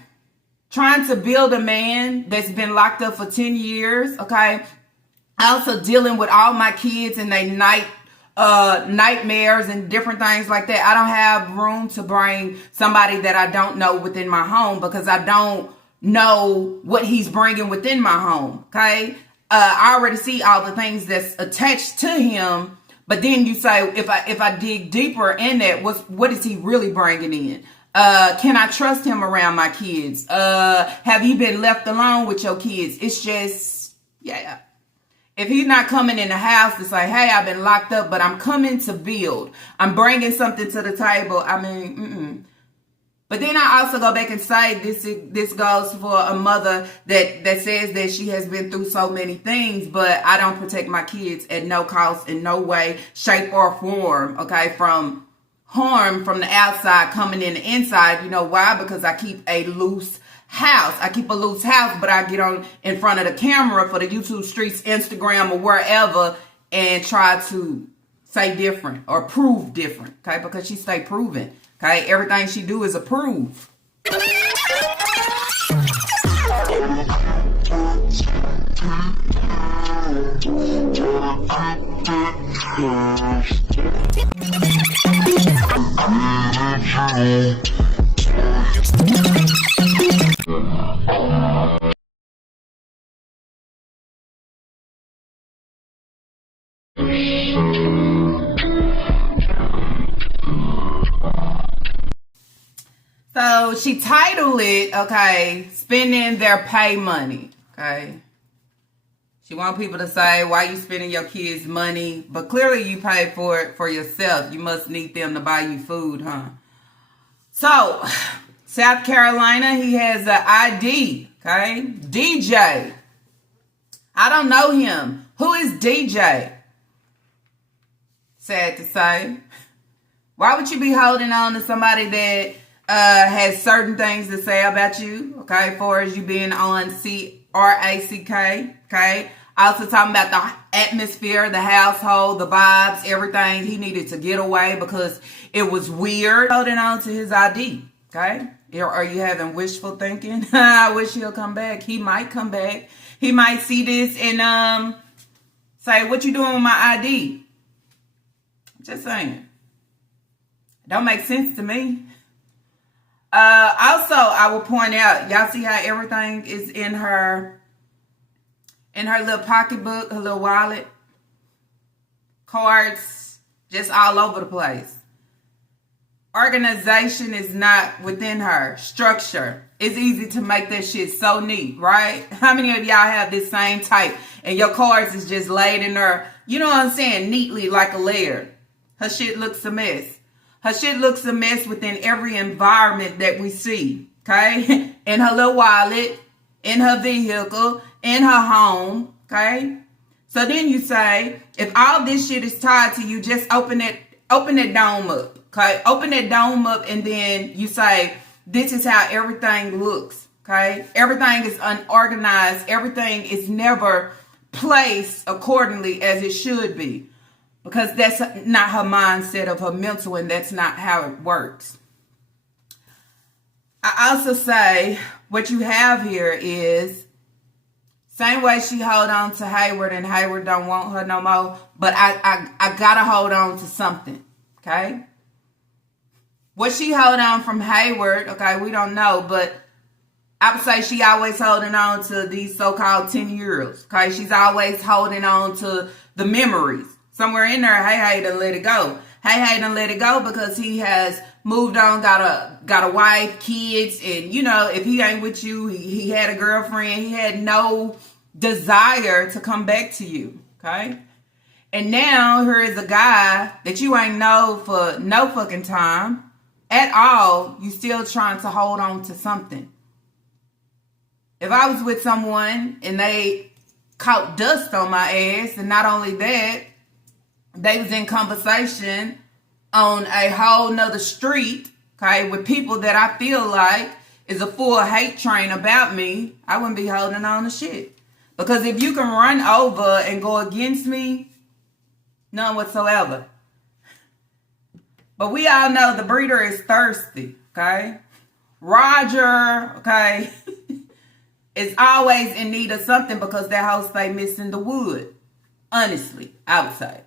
trying to build a man that's been locked up for 10 years, okay? Also dealing with all my kids and they nightmares and different things like that. I don't have room to bring somebody that I don't know within my home because I don't know what he's bringing within my home, okay? I already see all the things that's attached to him, but then you say, if I dig deeper in that, what is he really bringing in? Can I trust him around my kids? Have you been left alone with your kids? It's just, yeah. If he's not coming in the house to say, hey, I've been locked up, but I'm coming to build. I'm bringing something to the table. I mean, But then I also go back and say this goes for a mother that says that she has been through so many things, but I don't protect my kids at no cost, in no way, shape, or form, okay, from harm from the outside coming in the inside. You know why? Because I keep a loose house. I keep a loose house, but I get on in front of the camera for the YouTube streets, Instagram, or wherever, and try to say different or prove different, okay? Because she stay proving, okay? Everything she do is a prove. So she titled it, okay, spending their pay money, okay? She want people to say, why you spending your kids' money? But clearly you pay for it for yourself. You must need them to buy you food, huh? So, South Carolina, he has an ID, okay? DJ. I don't know him. Who is DJ? Sad to say. Why would you be holding on to somebody that has certain things to say about you, okay, as far as you being on CRACK, okay? Also talking about the atmosphere, the household, the vibes, everything. He needed to get away because it was weird. Holding on to his ID, okay? Are you having wishful thinking? I wish he'll come back. He might come back. He might see this and say, what you doing with my ID? Just saying. Don't make sense to me. Also, I will point out, y'all see how everything is in her little pocketbook, her little wallet, cards, just all over the place. Organization is not within her. Structure. It's easy to make that shit so neat, right? How many of y'all have this same type and your cards is just laid in her, you know what I'm saying, neatly like a layer? Her shit looks a mess. Her shit looks a mess within every environment that we see, okay? In her little wallet, in her vehicle, in her home, okay? So then you say, if all this shit is tied to you, just open that dome up, okay? Open that dome up and then you say, this is how everything looks, okay? Everything is unorganized. Everything is never placed accordingly as it should be. Because that's not her mindset of her mental, and that's not how it works. I also say what you have here is same way she hold on to Hayward and Hayward don't want her no more. But I gotta hold on to something. Okay? What she hold on from Hayward, okay, we don't know, but I would say she always holding on to these so-called 10-year-olds. Okay? She's always holding on to the memories. Somewhere in there, Hey done let it go. Hey done let it go because he has moved on, got a wife, kids, and you know, if he ain't with you, he had a girlfriend. He had no desire to come back to you, okay? And now here is a guy that you ain't know for no fucking time at all. You still trying to hold on to something. If I was with someone and they caught dust on my ass, and not only that, they was in conversation on a whole nother street, okay, with people that I feel like is a full hate train about me, I wouldn't be holding on to shit. Because if you can run over and go against me, none whatsoever. But we all know the breeder is thirsty, okay? Roger, okay, is always in need of something because that house stay missing the wood. Honestly, I would say.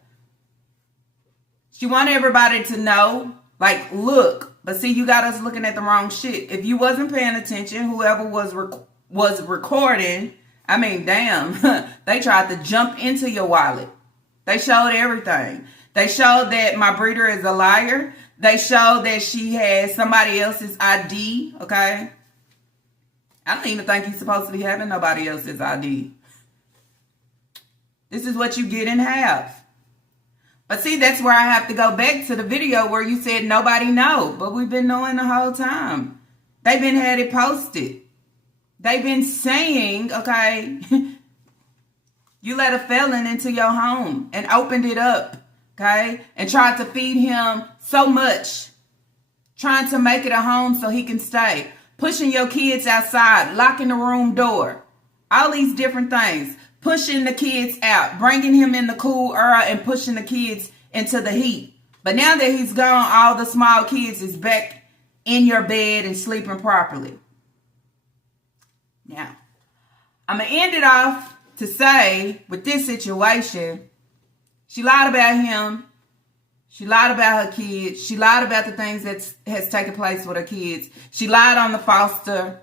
She wanted everybody to know, like, look, but see, you got us looking at the wrong shit. If you wasn't paying attention, whoever was recording, I mean, damn, they tried to jump into your wallet. They showed everything. They showed that my breeder is a liar. They showed that she has somebody else's ID, okay? I don't even think he's supposed to be having nobody else's ID. This is what you get in half. But see, that's where I have to go back to the video where you said nobody know. But we've been knowing the whole time. They've been had it posted. They've been saying, okay, you let a felon into your home and opened it up, okay? And tried to feed him so much. Trying to make it a home so he can stay. Pushing your kids outside. Locking the room door. All these different things. Pushing the kids out, bringing him in the cool air and pushing the kids into the heat. But now that he's gone, all the small kids is back in your bed and sleeping properly. Now, I'm going to end it off to say, with this situation, she lied about him. She lied about her kids. She lied about the things that has taken place with her kids. She lied on the foster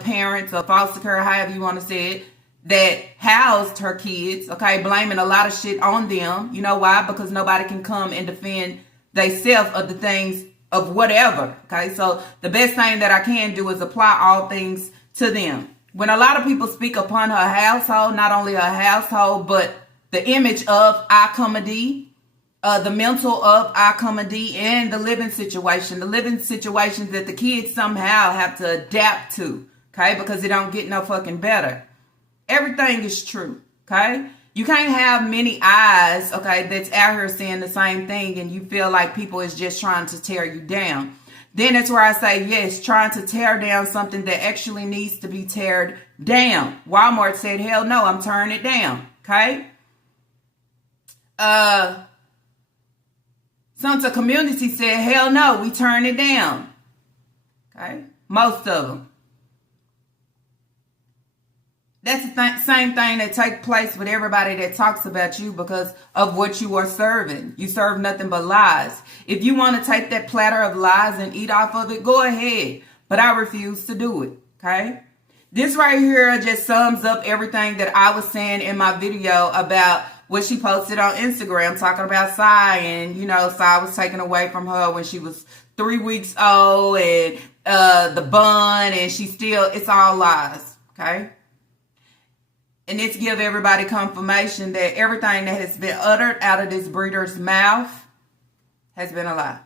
parents or foster care, however you want to say it, that housed her kids, okay, blaming a lot of shit on them. You know why? Because nobody can come and defend themselves of the things of whatever, okay? So the best thing that I can do is apply all things to them. When a lot of people speak upon her household, not only her household, but the image of I-comedy, the mental of I-comedy, and the living situation that the kids somehow have to adapt to, okay? Because it don't get no fucking better. Everything is true, okay? You can't have many eyes, okay, that's out here saying the same thing and you feel like people is just trying to tear you down. Then that's where I say, yes, trying to tear down something that actually needs to be teared down. Walmart said, hell no, I'm tearing it down, okay? Some of the community said, hell no, we turn it down. Okay? Most of them. That's the same thing that takes place with everybody that talks about you because of what you are serving. You serve nothing but lies. If you want to take that platter of lies and eat off of it, go ahead. But I refuse to do it. Okay? This right here just sums up everything that I was saying in my video about what she posted on Instagram talking about Sai, and you know, Sai was taken away from her when she was 3 weeks old, and the bun, and she still, it's all lies, okay? And this give everybody confirmation that everything that has been uttered out of this breeder's mouth has been a lie.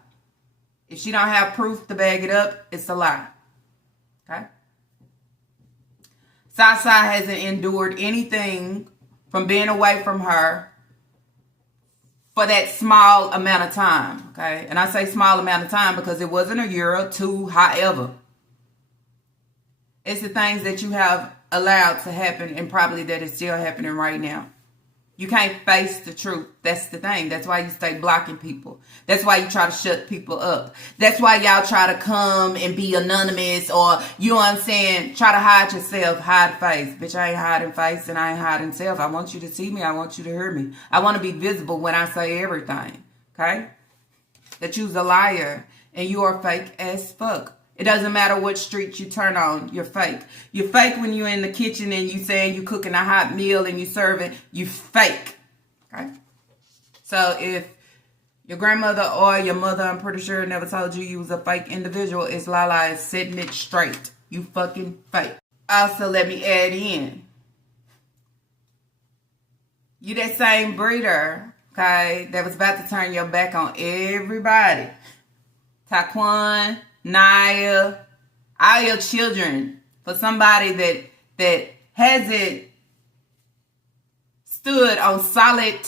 If she don't have proof to back it up, it's a lie, okay? Sai hasn't endured anything from being away from her for that small amount of time, okay? And I say small amount of time because it wasn't a year or two, however. It's the things that you have allowed to happen and probably that is still happening right now. You can't face the truth. That's the thing. That's why you stay blocking people. That's why you try to shut people up. That's why y'all try to come and be anonymous, or, you know what I'm saying, try to hide yourself, hide face. Bitch, I ain't hiding face and I ain't hiding self. I want you to see me. I want you to hear me. I want to be visible when I say everything. Okay? That you's a liar and you are fake as fuck. It doesn't matter what street you turn on, you're fake. You're fake when you're in the kitchen and you saying you cooking a hot meal and you serving, you fake. Okay? So if your grandmother or your mother, I'm pretty sure, never told you you was a fake individual, it's Lala is setting it straight. You fucking fake. Also, let me add in. You that same breeder, okay, that was about to turn your back on everybody. Taquan, Naya, all your children, for somebody that hasn't stood on solid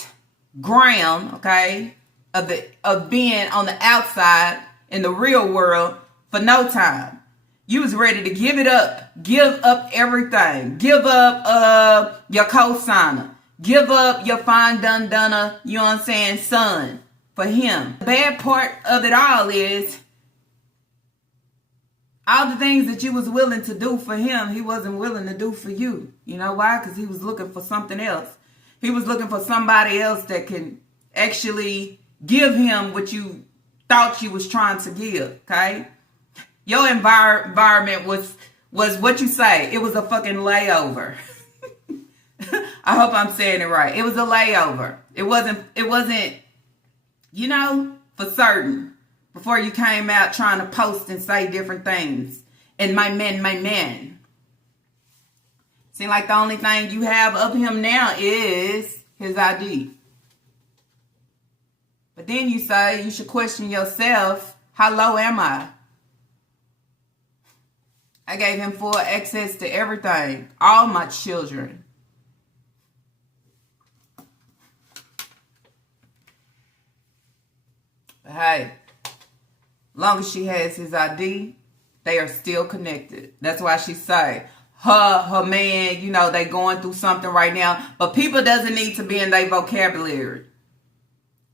ground, okay, of being on the outside in the real world for no time. You was ready to give it up, give up everything, give up your co-signer, give up your fine done, you know what I'm saying, son, for him. The bad part of it all is All the things that you was willing to do for him, he wasn't willing to do for you. You know why? Because he was looking for something else. He was looking for somebody else that can actually give him what you thought you was trying to give, okay? Your environment was what you say. It was a fucking layover. I hope I'm saying it right. It was a layover. It wasn't, you know, for certain. Before you came out trying to post and say different things. And my man. Seems like the only thing you have of him now is his ID. But then you say you should question yourself, how low am I? I gave him full access to everything. All my children. But hey, long as she has his ID, they are still connected. That's why she say, her man, you know, they going through something right now. But people doesn't need to be in their vocabulary.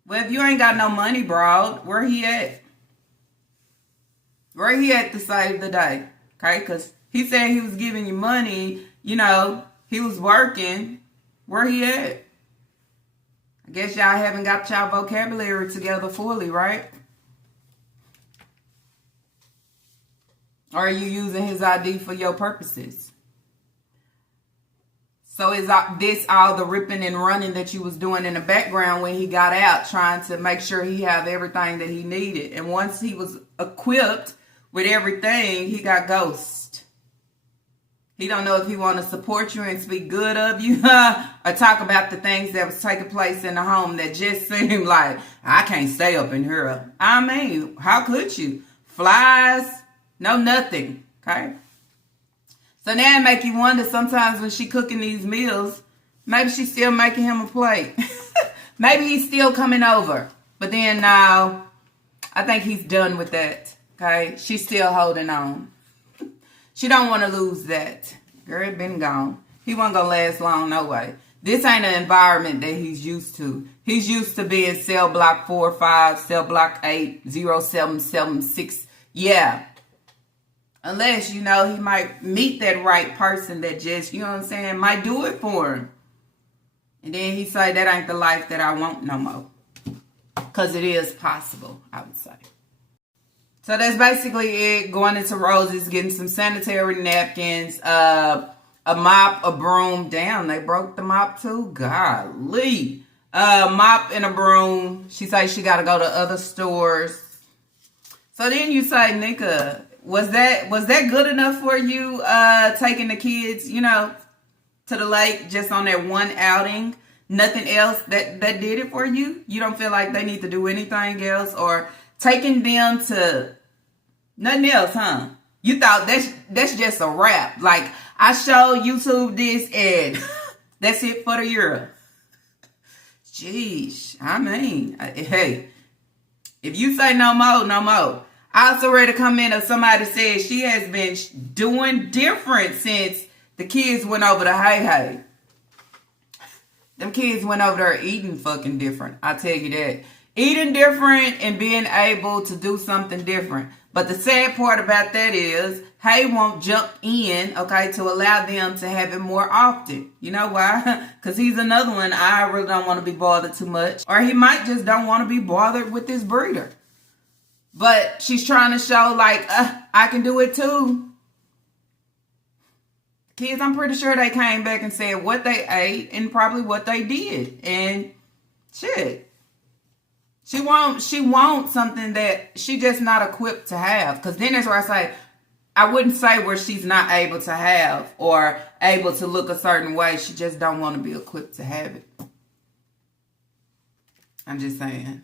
Well, if you ain't got no money, bro, where he at? Where he at to save the day? Okay, because he said he was giving you money. You know, he was working. Where he at? I guess y'all haven't got y'all vocabulary together fully, right? Or are you using his ID for your purposes? So is this all the ripping and running that you was doing in the background when he got out, trying to make sure he have everything that he needed? And once he was equipped with everything, he got ghost. He don't know if he want to support you and speak good of you or talk about the things that was taking place in the home that just seemed like, I can't stay up in here. I mean, how could you? Flies, no nothing, okay? So now it make you wonder sometimes when she cooking these meals, maybe she's still making him a plate. Maybe he's still coming over. But then now, I think he's done with that, okay? She's still holding on. She don't want to lose that. Girl, it been gone. He wasn't going to last long no way. This ain't an environment that he's used to. He's used to being cell block 4-5, cell block 8, 0776. Yeah. Unless, you know, he might meet that right person that just, you know what I'm saying, might do it for him. And then he say, that ain't the life that I want no more. Because it is possible, I would say. So that's basically it. Going into Rose's, getting some sanitary napkins, a mop, a broom. Damn, they broke the mop too? Golly. Mop and a broom. She say she got to go to other stores. So then you say, Nika, was that good enough for you, taking the kids, you know, to the lake just on that one outing? Nothing else that did it for you? You don't feel like they need to do anything else? Or taking them to nothing else, huh? You thought that's just a wrap. Like, I show YouTube this and that's it for the year. Jeez, I mean, hey, if you say no more, no more. I also read a comment of somebody said she has been doing different since the kids went over to Hey Hey. Them kids went over there eating fucking different. I tell you that. Eating different and being able to do something different. But the sad part about that is, Hey won't jump in, okay, to allow them to have it more often. You know why? Because he's another one I really don't want to be bothered too much. Or he might just don't want to be bothered with this breeder. But she's trying to show like, I can do it too. Kids, I'm pretty sure they came back and said what they ate and probably what they did. And shit. She wants something that she just not equipped to have. Because then that's where I say, I wouldn't say where she's not able to have or able to look a certain way. She just don't want to be equipped to have it. I'm just saying.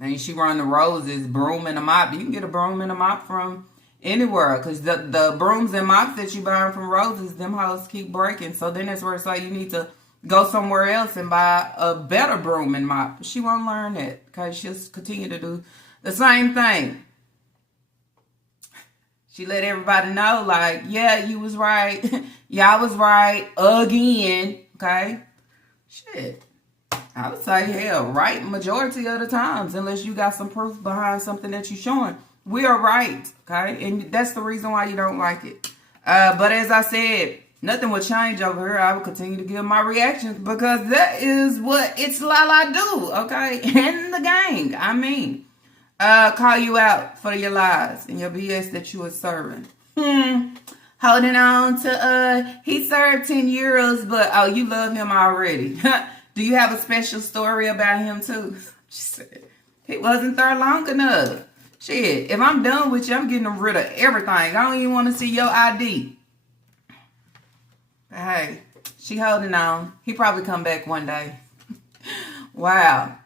And she run the Roses, broom and a mop. You can get a broom and a mop from anywhere. Because the brooms and mops that you buy from Roses, them hoes keep breaking. So then that's where it's like you need to go somewhere else and buy a better broom and mop. She won't learn that. Because she'll continue to do the same thing. She let everybody know, like, yeah, you was right. Y'all was right again. Okay? Shit. I would say, hell, right majority of the times, unless you got some proof behind something that you're showing. We are right, okay? And that's the reason why you don't like it. But as I said, nothing will change over here. I will continue to give my reactions because that is what it's Lala do, okay? And the gang, I mean. Call you out for your lies and your BS that you are serving. Holding on to, he served 10 euros, but, oh, you love him already. Do you have a special story about him, too? She said, he wasn't there long enough. Shit, if I'm done with you, I'm getting rid of everything. I don't even want to see your ID. But hey, she holding on. He probably come back one day. Wow.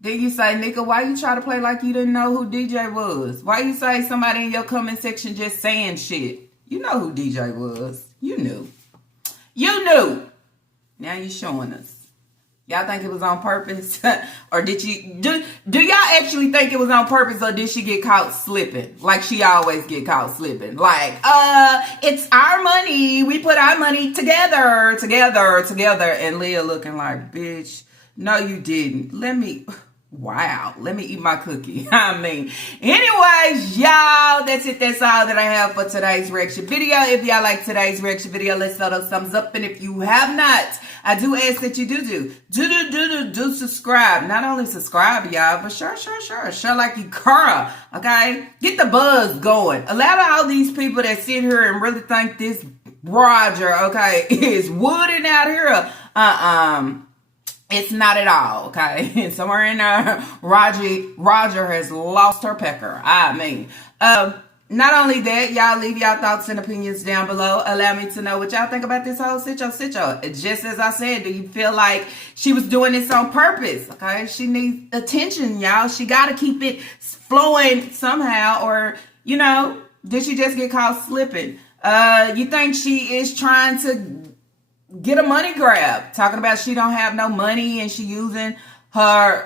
Then you say, nigga, why you try to play like you didn't know who DJ was? Why you say somebody in your comment section just saying shit? You know who DJ was. You knew. You knew. Now you showing us. Y'all think it was on purpose? Or did you do y'all actually think it was on purpose, or did she get caught slipping? Like she always get caught slipping. Like, it's our money. We put our money together. And Leah looking like, bitch, no you didn't. Let me eat my cookie. I mean, anyways, y'all, that's it. That's all that I have for today's reaction video. If y'all like today's reaction video, let's throw those thumbs up. And if you have not, I do ask that you do subscribe. Not only subscribe, y'all, but sure like you curl, okay? Get the buzz going. A lot of all these people that sit here and really think this Roger, okay, is wooding out here. It's not at all, okay? Somewhere in there, Roger has lost her pecker. I mean, not only that, y'all leave y'all thoughts and opinions down below. Allow me to know what y'all think about this whole sitcho. Just as I said, do you feel like she was doing this on purpose? Okay, she needs attention, y'all. She got to keep it flowing somehow, or, you know, did she just get caught slipping? You think she is trying to get a money grab, talking about she don't have no money and she using her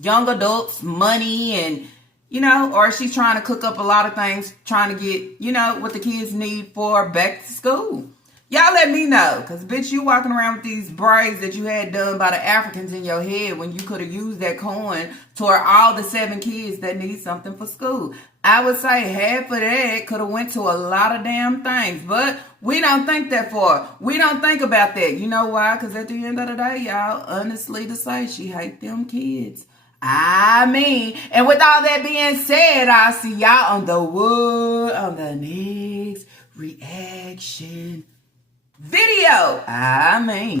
young adults money, and you know, or she's trying to cook up a lot of things, trying to get, you know, what the kids need for back to school. Y'all let me know, because bitch, you walking around with these braids that you had done by the Africans in your head when you could have used that coin toward all the 7 kids that need something for school. I would say half of that could have went to a lot of damn things, but we don't think that far. We don't think about that. You know why? Because at the end of the day, y'all, honestly to say, she hate them kids. I mean, and with all that being said, I'll see y'all on the next reaction video. I mean.